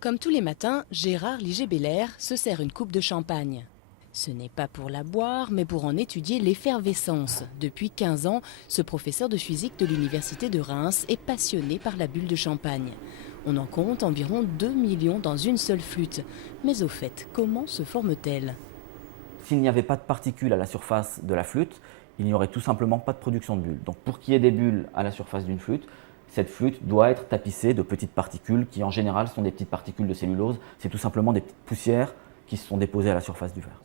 Comme tous les matins, Gérard Liger-Belair se sert une coupe de champagne. Ce n'est pas pour la boire, mais pour en étudier l'effervescence. Depuis 15 ans, ce professeur de physique de l'université de Reims est passionné par la bulle de champagne. On en compte environ 2 millions dans une seule flûte. Mais au fait, comment se forment-elles? S'il n'y avait pas de particules à la surface de la flûte, il n'y aurait tout simplement pas de production de bulles. Donc pour qu'il y ait des bulles à la surface d'une flûte, cette flûte doit être tapissée de petites particules qui en général sont des petites particules de cellulose. C'est tout simplement des petites poussières qui se sont déposées à la surface du verre.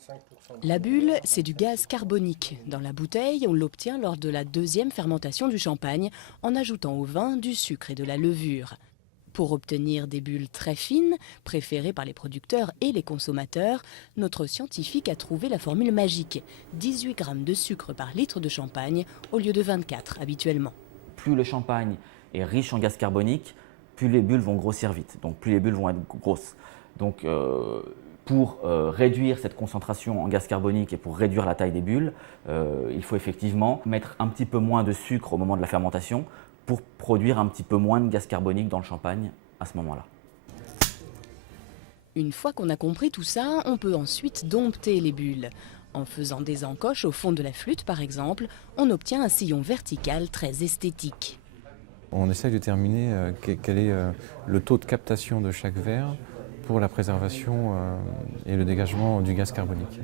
La bulle, c'est du gaz carbonique. Dans la bouteille, on l'obtient lors de la deuxième fermentation du champagne en ajoutant au vin du sucre et de la levure. Pour obtenir des bulles très fines, préférées par les producteurs et les consommateurs, notre scientifique a trouvé la formule magique. 18 grammes de sucre par litre de champagne au lieu de 24 habituellement. Plus le champagne est riche en gaz carbonique, plus les bulles vont grossir vite, donc plus les bulles vont être grosses. Donc pour réduire cette concentration en gaz carbonique et pour réduire la taille des bulles, il faut effectivement mettre un petit peu moins de sucre au moment de la fermentation pour produire un petit peu moins de gaz carbonique dans le champagne à ce moment-là. Une fois qu'on a compris tout ça, on peut ensuite dompter les bulles. En faisant des encoches au fond de la flûte par exemple, on obtient un sillon vertical très esthétique. On essaye de déterminer quel est le taux de captation de chaque verre pour la préservation et le dégagement du gaz carbonique.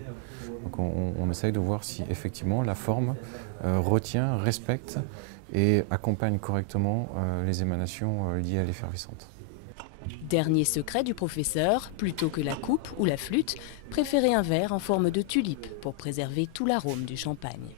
Donc on essaye de voir si effectivement la forme retient, respecte et accompagne correctement les émanations liées à l'effervescente. Dernier secret du professeur, plutôt que la coupe ou la flûte, préférez un verre en forme de tulipe pour préserver tout l'arôme du champagne.